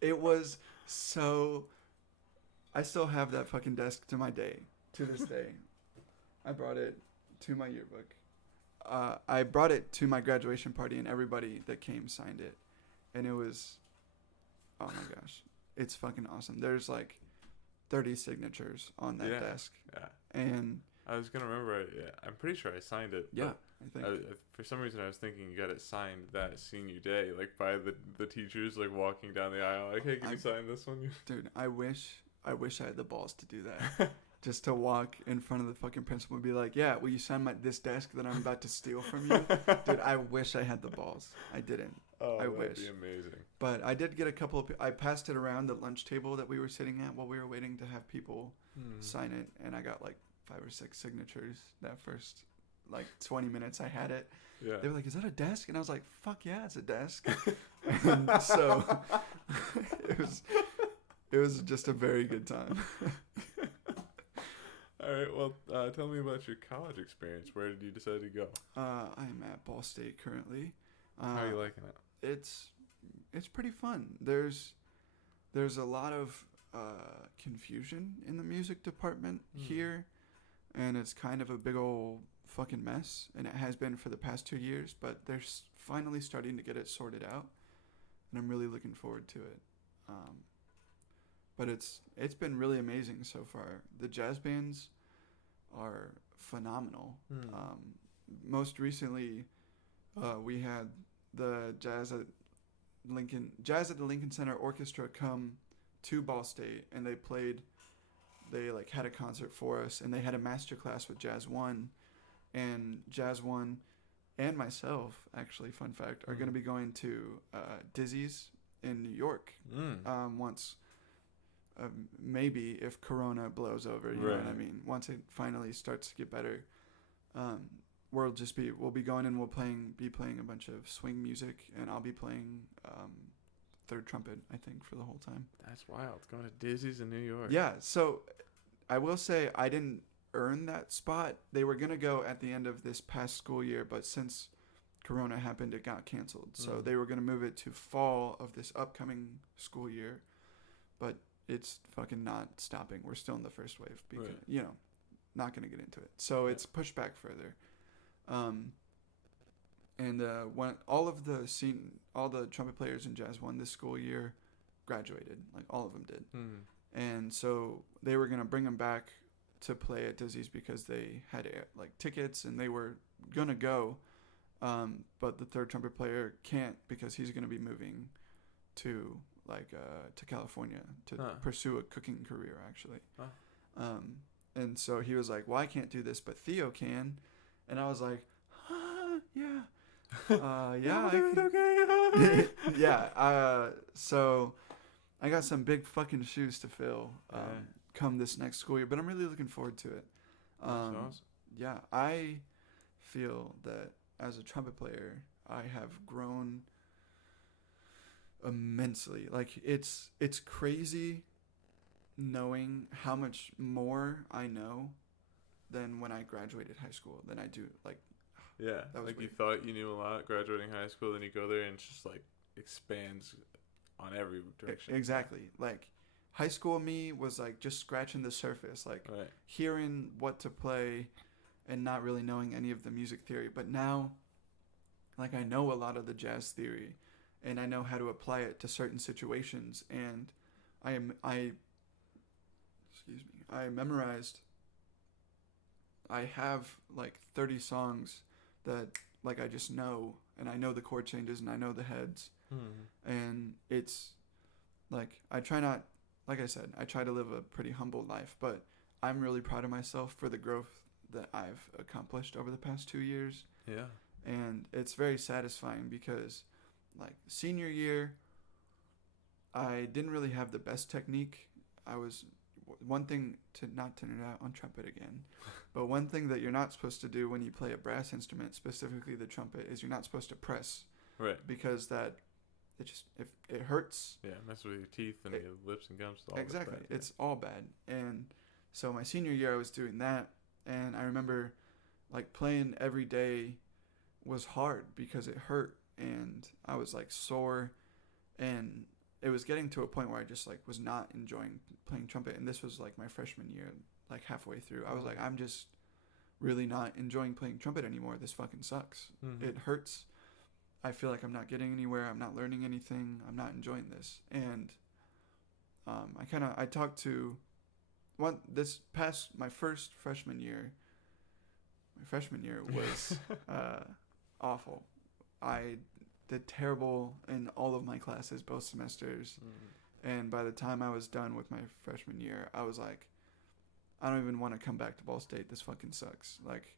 It was so... I still have that fucking desk to this day. I brought it to my yearbook. I brought it to my graduation party, and everybody that came signed it. And it was, oh my gosh, it's fucking awesome. There's like 30 signatures on that desk. Yeah. And I was going to remember it. Yeah. I'm pretty sure I signed it. Yeah, I think. For some reason, I was thinking you got it signed that senior day, like by the teachers, like walking down the aisle, like, hey, can you sign this one? Dude, I wish I had the balls to do that. Just to walk in front of the fucking principal and be like, yeah, will you sign this desk that I'm about to steal from you? Dude, I wish I had the balls. I didn't. Oh, I that'd wish. be amazing. But I did get a couple of... I passed it around the lunch table that we were sitting at while we were waiting to have people sign it. And I got like 5 or 6 signatures that first like 20 minutes I had it. Yeah. They were like, is that a desk? And I was like, fuck yeah, it's a desk. And so it was just a very good time. All right, well, tell me about your college experience. Where did you decide to go? I'm at Ball State currently. How are you liking it? It's pretty fun. There's a lot of confusion in the music department here, and it's kind of a big old fucking mess, and it has been for the past 2 years, but they're finally starting to get it sorted out, and I'm really looking forward to it. But it's been really amazing so far. The jazz bands are phenomenal. Most recently, we had the Jazz at the Lincoln Center Orchestra come to Ball State, and they like had a concert for us, and they had a master class with Jazz One, and Jazz One and myself, actually, fun fact, are going to be going to Dizzy's in New York once. Maybe if Corona blows over, you know what I mean. Once it finally starts to get better, we'll be going and we'll be playing a bunch of swing music, and I'll be playing third trumpet, I think, for the whole time. That's wild. Going to Dizzy's in New York. Yeah. So I will say I didn't earn that spot. They were gonna go at the end of this past school year, but since Corona happened, it got canceled. So they were gonna move it to fall of this upcoming school year, but it's fucking not stopping. We're still in the first wave because, not going to get into it. So it's pushed back further. When all the trumpet players in Jazz One this school year graduated, like all of them did. And so they were going to bring them back to play at Dizzy's because they had like tickets and they were going to go. But the third trumpet player can't because he's going to be moving to California to pursue a cooking career, actually. And so he was like, well, I can't do this, but Theo can. And I was like, yeah. Yeah. Okay. Yeah. So I got some big fucking shoes to fill come this next school year, but I'm really looking forward to it. That's awesome. Yeah. I feel that as a trumpet player, I have grown immensely. Like it's crazy knowing how much more I know than when I graduated high school than I do. Like, yeah, like weird. You thought you knew a lot graduating high school, then you go there and it's just like expands on every direction. Exactly. Like high school me was like just scratching the surface, like hearing what to play and not really knowing any of the music theory. But now, like, I know a lot of the jazz theory and I know how to apply it to certain situations, and I memorized, I have like 30 songs that like I just know, and I know the chord changes and I know the heads, Mm-hmm. and it's like I try not, like I said, I try to live a pretty humble life, but I'm really proud of myself for the growth that I've accomplished over the past 2 years, Yeah. and it's very satisfying because like senior year I didn't really have the best technique. I was one thing to not turn it out on trumpet again, but one thing that you're not supposed to do when you play a brass instrument, specifically the trumpet, is you're not supposed to press Right. because that it just if it hurts. Yeah, mess with your teeth and your lips and gums. All Exactly, that bad, it's all bad. And so my senior year I was doing that, and I remember like playing every day was hard because it hurt and I was like sore, and it was getting to a point where I just like was not enjoying playing trumpet, and this was like my freshman year, like halfway through. I was like, I'm just really not enjoying playing trumpet anymore. This fucking sucks. Mm-hmm. It hurts. I feel like I'm not getting anywhere. I'm not learning anything. I'm not enjoying this. And I talked to one this past my first freshman year. My freshman year was awful. I did terrible in all of my classes, both semesters. Mm-hmm. And by the time I was done with my freshman year, I was like, I don't even want to come back to Ball State. This fucking sucks. Like,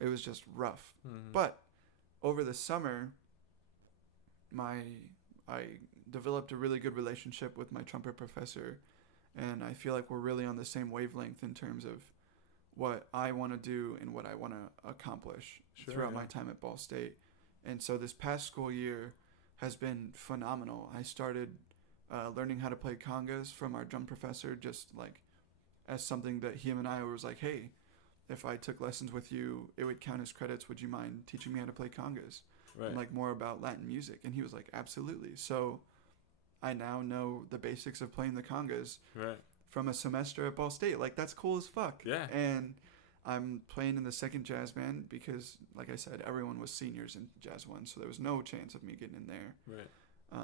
it was just rough. Mm-hmm. But over the summer, I developed a really good relationship with my trumpet professor, and I feel like we're really on the same wavelength in terms of what I want to do and what I want to accomplish throughout my time at Ball State. And so this past school year has been phenomenal. I started learning how to play congas from our drum professor, just like as something that him and I was like, hey, if I took lessons with you, it would count as credits. Would you mind teaching me how to play congas? Right. And like more about Latin music. And he was like, absolutely. So I now know the basics of playing the congas from a semester at Ball State. Like, that's cool as fuck. Yeah. And I'm playing in the second jazz band because, like I said, everyone was seniors in Jazz 1, so there was no chance of me getting in there. Right.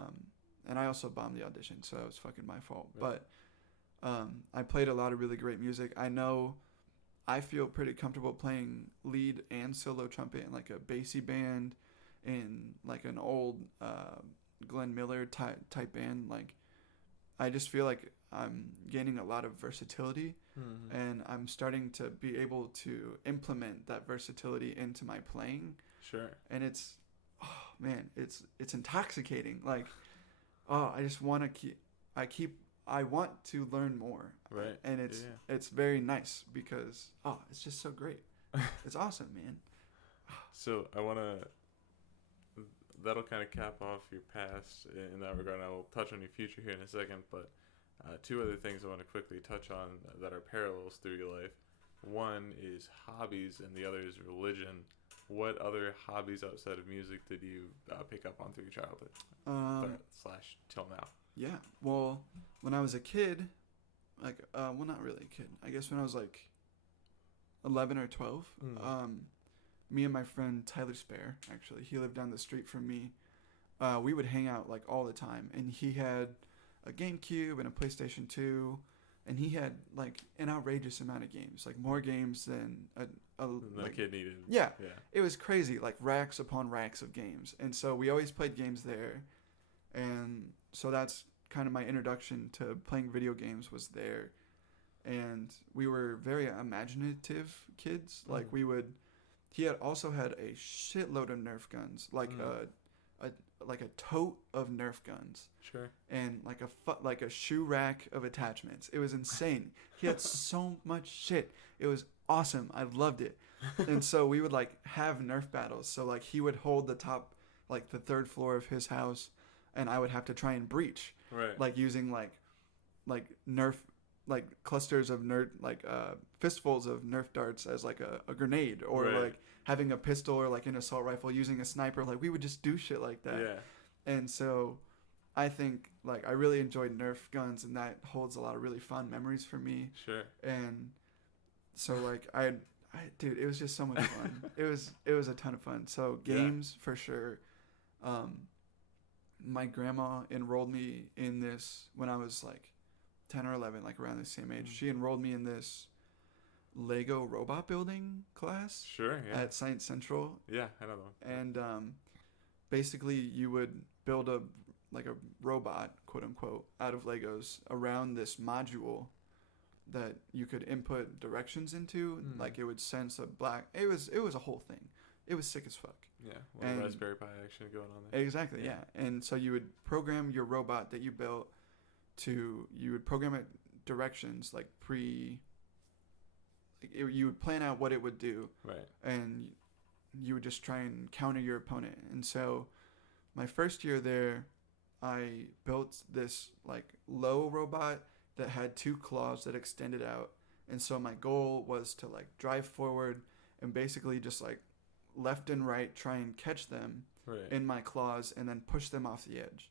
And I also bombed the audition, so that was fucking my fault. Right. But I played a lot of really great music. I feel pretty comfortable playing lead and solo trumpet in like a bassy band, in like an old Glenn Miller type band. Like, I just feel like I'm gaining a lot of versatility, and I'm starting to be able to implement that versatility into my playing. Sure. And it's, oh man, it's intoxicating. Like, I just want to I want to learn more. Right. And it's very nice because it's just so great. It's awesome, man. So that'll kind of cap off your past in that regard. I will touch on your future here in a second, but two other things I want to quickly touch on that are parallels through your life. One is hobbies, and the other is religion. What other hobbies outside of music did you pick up on through your childhood / till now? Yeah. Well, when I was a kid, like, not really a kid. I guess when I was like 11 or 12, me and my friend Tyler Spare, actually, he lived down the street from me. We would hang out like all the time, and he had a GameCube and a PlayStation 2, and he had like an outrageous amount of games, like more games than a kid needed. Yeah, it was crazy, like racks upon racks of games, and so we always played games there, and so that's kind of my introduction to playing video games was there, and we were very imaginative kids. Like he had also had a shitload of Nerf guns, like a tote of Nerf guns. Sure. And like a shoe rack of attachments. It was insane. He had so much shit. It was awesome. I loved it. And so we would like have Nerf battles. So like he would hold the top, like the third floor of his house, and I would have to try and breach. Right. Like using like Nerf, like clusters of fistfuls of Nerf darts as like a grenade, or like having a pistol or like an assault rifle using a sniper. Like we would just do shit like that. Yeah. And so I think like I really enjoyed Nerf guns, and that holds a lot of really fun memories for me. Sure. And so like I dude, it was just so much fun. It was a ton of fun. So games for sure. My grandma enrolled me in this when I was like 10 or 11, like around the same age. She enrolled me in this Lego robot building class Sure, yeah. at Science Central. Yeah, I know them. And basically you would build a robot, quote unquote, out of Legos around this module that you could input directions into. Like it would sense a black. It was a whole thing. It was sick as fuck. Yeah, a little Raspberry Pi action going on there. Exactly, yeah. And so you would program your robot that you built you would program it directions like you would plan out what it would do. Right. And you would just try and counter your opponent. And so my first year there, I built this like low robot that had 2 claws that extended out. And so my goal was to like drive forward and basically just like left and right try and catch them in my claws and then push them off the edge.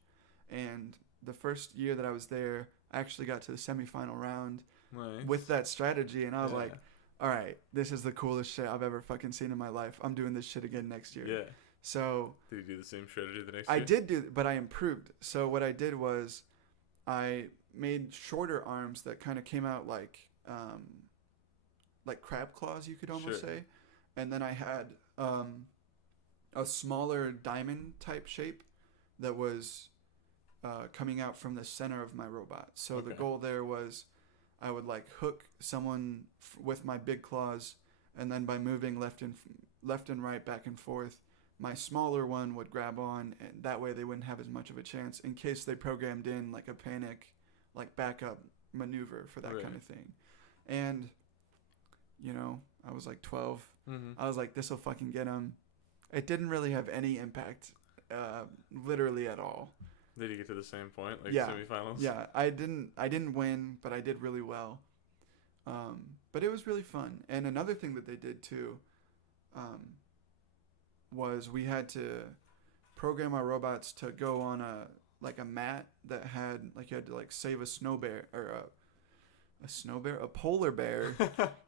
And the first year that I was there, I actually got to the semifinal round with that strategy. And I was like, all right, this is the coolest shit I've ever fucking seen in my life. I'm doing this shit again next year. Yeah. So did you do the same strategy the next year? I did do, but I improved. So what I did was I made shorter arms that kind of came out like crab claws, you could almost say. And then I had a smaller diamond type shape that was coming out from the center of my robot. So the goal there was I would like hook someone with my big claws, and then by moving left and right, back and forth, my smaller one would grab on, and that way they wouldn't have as much of a chance in case they programmed in like a panic, like backup maneuver for that kind of thing. And, you know, I was like 12. I was like, this will fucking get them. It didn't really have any impact, literally at all. Did you get to the same point, like semifinals? Yeah, I didn't win, but I did really well. But it was really fun. And another thing that they did too, was we had to program our robots to go on a mat that had like you had to like save a snow bear or a polar bear,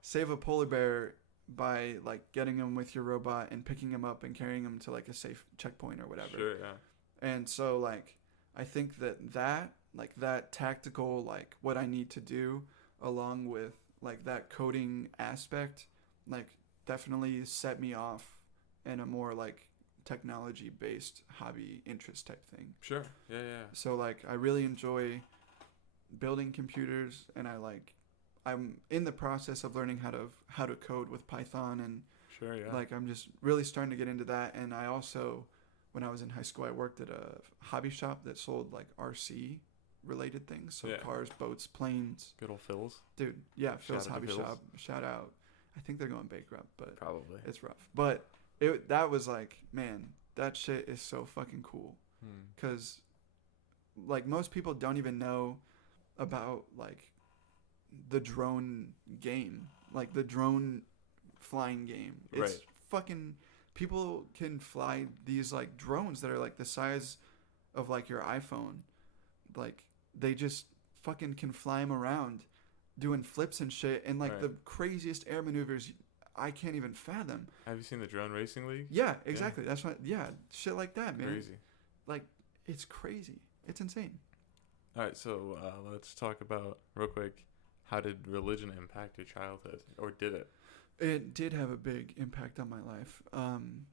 save a polar bear by like getting him with your robot and picking him up and carrying him to like a safe checkpoint or whatever. Sure, yeah. And so like I think that tactical like what I need to do along with like that coding aspect like definitely set me off in a more like technology based hobby interest type thing. Sure. Yeah. So like I really enjoy building computers, and I'm in the process of learning how to code with Python, and sure, yeah. like I'm just really starting to get into that. And I also, when I was in high school, I worked at a hobby shop that sold like RC related things, so cars, boats, planes. Good old Phil's. Dude, yeah, Phil's hobby shop. Shout out. I think they're going bankrupt, but probably it's rough. But that was like, man, that shit is so fucking cool. Because like most people don't even know about like the drone game, like the drone flying game. It's fucking, people can fly these like drones that are like the size of like your iPhone. Like they just fucking can fly them around doing flips and shit, and like the craziest air maneuvers I can't even fathom. Have you seen the Drone Racing League? Yeah, exactly. Yeah. That's what. Yeah, shit like that, man. Crazy. Like it's crazy. It's insane. All right, so let's talk about real quick. How did religion impact your childhood, or did it? It did have a big impact on my life.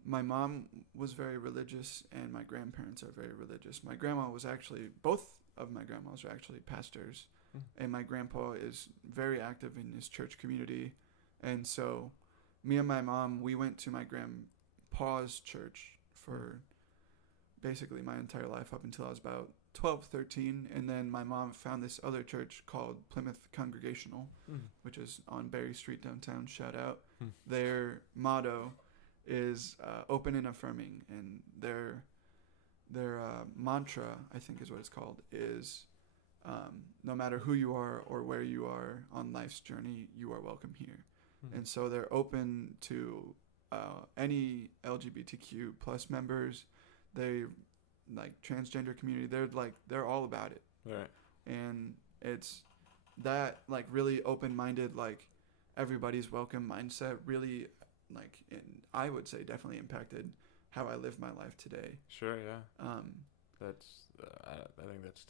My mom was very religious, and my grandparents are very religious. My grandma was actually, both of my grandmas are actually pastors, and my grandpa is very active in his church community. And so me and my mom, we went to my grandpa's church for basically my entire life up until I was about 12, 13. And then my mom found this other church called Plymouth Congregational, which is on Berry Street downtown. Shout out. Their motto is open and affirming. And their mantra, I think is what it's called, is no matter who you are or where you are on life's journey, you are welcome here. And so they're open to any LGBTQ plus members. They like transgender community. They're all about it. Right. And it's that like really open-minded, like everybody's welcome mindset really like I would say definitely impacted how I live my life today. Sure. Yeah. That's I think that's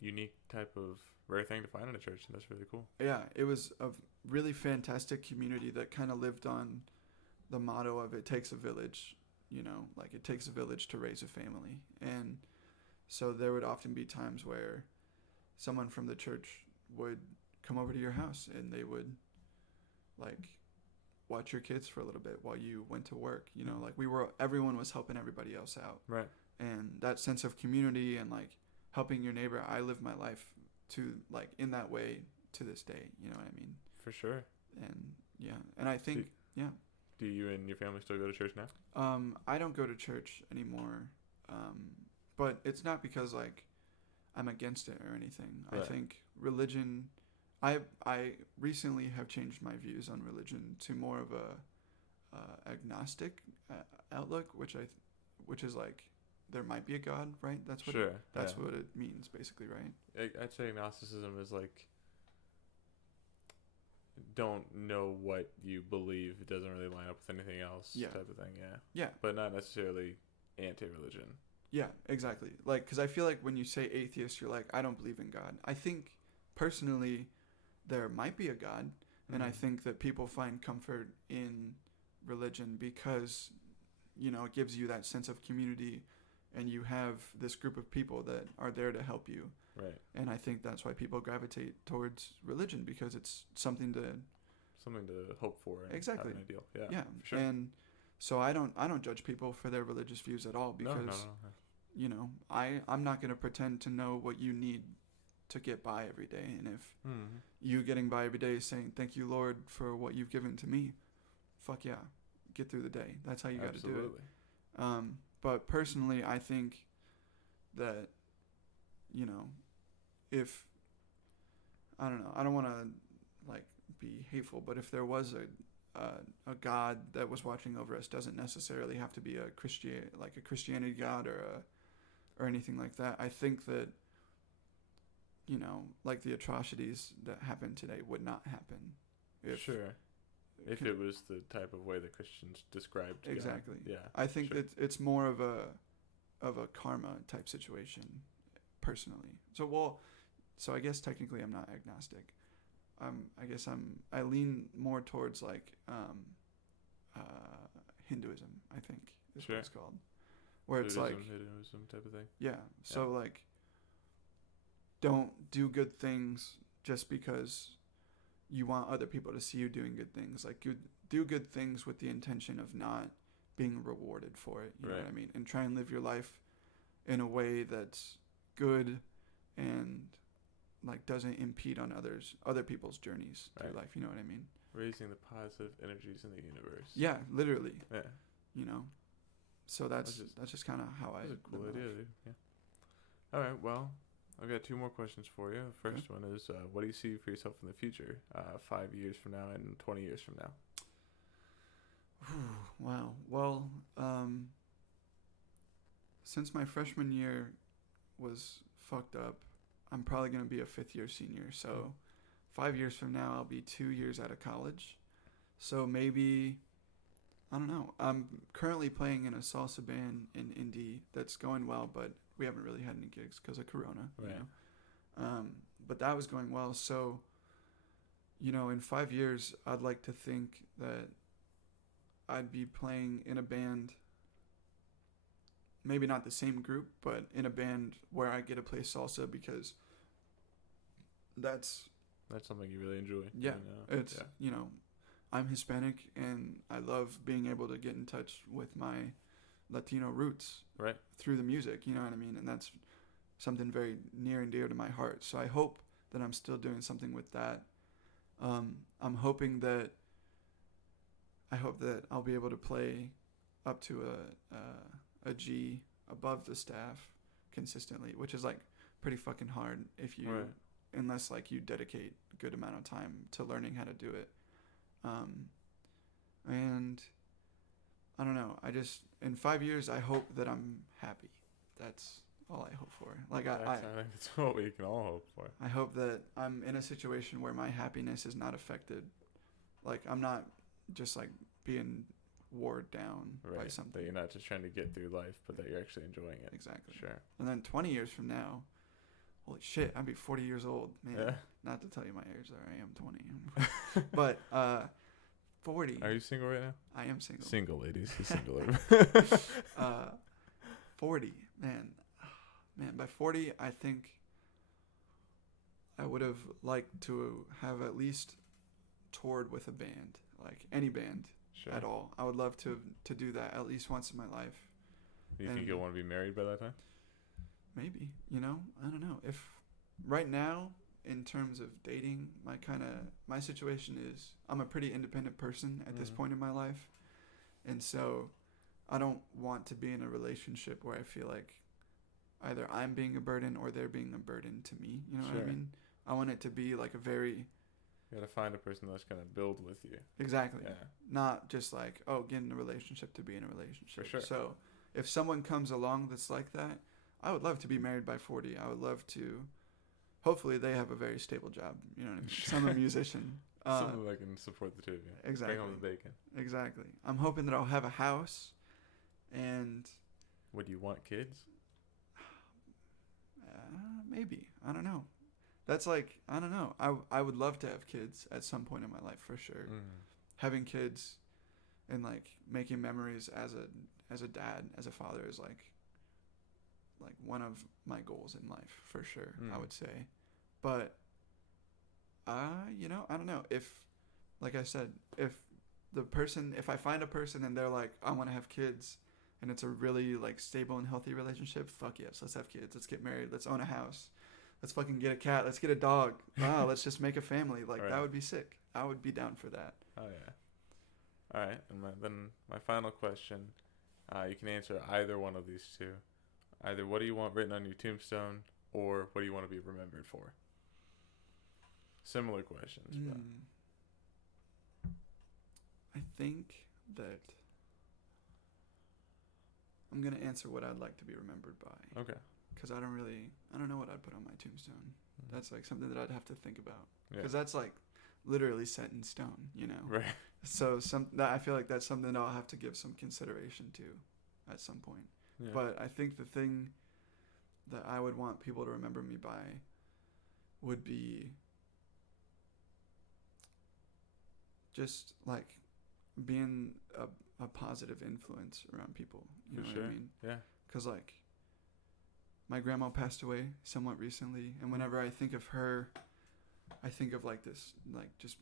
you unique type of rare thing to find in a church, and that's really cool. Yeah, it was a really fantastic community that kind of lived on the motto of "it takes a village." Like it takes a village to raise a family, and so there would often be times where someone from the church would come over to your house and they would like watch your kids for a little bit while you went to work. Like everyone was helping everybody else out. Right. And that sense of community and like helping your neighbor, I live my life to like in that way to this day. You know what I mean? For sure. And yeah, and I think Do you and your family still go to church now? I don't go to church anymore. But it's not because like I'm against it or anything. Right. I think religion. I recently have changed my views on religion to more of a agnostic outlook, which is like there might be a God, right? That's what what it means, basically, right? I'd say agnosticism is like don't know what you believe. It doesn't really line up with anything else. Type of thing. Yeah. But not necessarily anti-religion. Yeah, exactly. Like, because I feel like when you say atheist, you're like, I don't believe in God. I think personally there might be a God, and I think that people find comfort in religion because it gives you that sense of community, and you have this group of people that are there to help you. Right. And I think that's why people gravitate towards religion, because it's something to hope for. And exactly. Have an ideal. Yeah. For sure. And so I don't judge people for their religious views at all, because no. I'm not going to pretend to know what you need to get by every day. And if you getting by every day is saying, thank you, Lord, for what you've given to me, fuck yeah, get through the day. That's how you got to do it. But personally, I think that, if, I don't know, I don't want to like be hateful, but if there was a God that was watching over us, doesn't necessarily have to be a Christianity God or anything like that. I think that, like the atrocities that happen today would not happen if it was the type of way that Christians described exactly. God. Yeah. I think that it's more of a karma type situation, personally. So I guess technically I'm not agnostic. I lean more towards like Hinduism, I think is what it's called, where Buddhism, it's like Hinduism type of thing. Yeah. So like, don't do good things just because you want other people to see you doing good things. Like, do good things with the intention of not being rewarded for it. You know what I mean? And try and live your life in a way that's good and like doesn't impede on other people's journeys through life. You know what I mean? Raising the positive energies in the universe. Yeah, literally. Yeah. So that's just kind of how that's a cool idea, dude. Yeah. All right. Well, I've got 2 more questions for you. The first one is, what do you see for yourself in the future, 5 years from now and 20 years from now? Wow. Well, since my freshman year was fucked up, I'm probably going to be a 5th-year senior. So 5 years from now, I'll be 2 years out of college. So maybe, I don't know. I'm currently playing in a salsa band in Indy that's going well, but we haven't really had any gigs because of Corona. But that was going well. So, in 5 years, I'd like to think that I'd be playing in a band, maybe not the same group, but in a band where I get to play salsa, because that's something you really enjoy. Yeah. I'm Hispanic and I love being able to get in touch with my Latino roots through the music, you know what I mean? And that's something very near and dear to my heart. So I hope that I'm still doing something with that. I'm hoping that I'll be able to play up to a G above the staff consistently, which is like pretty fucking hard unless like you dedicate a good amount of time to learning how to do it. And I don't know. In 5 years, I hope that I'm happy. That's all I hope for. Like I think that's what we can all hope for. I hope that I'm in a situation where my happiness is not affected. Like I'm not just like being wore down by something. That you're not just trying to get through life, but that you're actually enjoying it. Exactly. Sure. And then 20 years from now, Holy shit, I'd be 40 years old, man. Yeah. Not to tell you my age, there I am 20. But 40. Are you single right now? I am single. Single, ladies. He's single. 40, man. Man, by 40, I think I would have liked to have at least toured with a band, like any band Sure. at all. I would love to do that at least once in my life. Do you think you'll want to be married by that time? Maybe, I don't know. If right now, in terms of dating, my situation is I'm a pretty independent person at this point in my life. And so I don't want to be in a relationship where I feel like either I'm being a burden or they're being a burden to me. You know what I mean? I want it to be like a very... You gotta find a person that's gonna build with you. Exactly. Yeah. Not just like, oh, get in a relationship to be in a relationship. For sure. So if someone comes along that's like that, I would love to be married by 40. I would love to... Hopefully they have a very stable job. You know what I mean? Some a musician. Someone that can support the two of you. Exactly. Bring home the bacon. Exactly. I'm hoping that I'll have a house and... Would you want kids? Maybe. I don't know. That's like, I don't know. I would love to have kids at some point in my life for sure. Having kids and like making memories as a dad, as a father is like one of my goals in life for sure, I would say. But I don't know. If, like I said, if I find a person and they're like, I want to have kids and it's a really like stable and healthy relationship, fuck yes, let's have kids. Let's get married. Let's own a house. Let's fucking get a cat. Let's get a dog. Wow, let's just make a family. Like, that would be sick. I would be down for that. Oh, yeah. All right. And then my final question, you can answer either one of these two. Either what do you want written on your tombstone or what do you want to be remembered for? Similar questions. But. I think that I'm going to answer what I'd like to be remembered by. Okay. Because I don't know what I'd put on my tombstone. That's like something that I'd have to think about. Because that's like literally set in stone, Right. So I feel like that's something that I'll have to give some consideration to at some point. Yeah. But I think the thing that I would want people to remember me by would be just like being a positive influence around people. You know what I mean? Yeah. Because like my grandma passed away somewhat recently, and whenever I think of her, I think of like this like just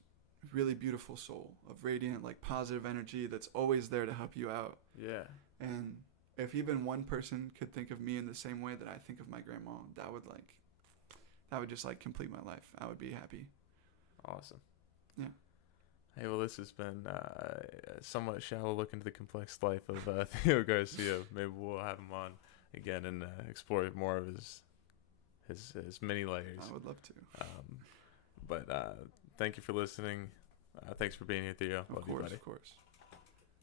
really beautiful soul of radiant like positive energy that's always there to help you out. Yeah. And if even one person could think of me in the same way that I think of my grandma, that would just like complete my life. I would be happy. Awesome. Yeah. Hey, well, this has been a somewhat shallow look into the complex life of Theodore Garcia. Maybe we'll have him on again and explore more of his many layers. I would love to. But thank you for listening. Thanks for being here, Theo. Of course.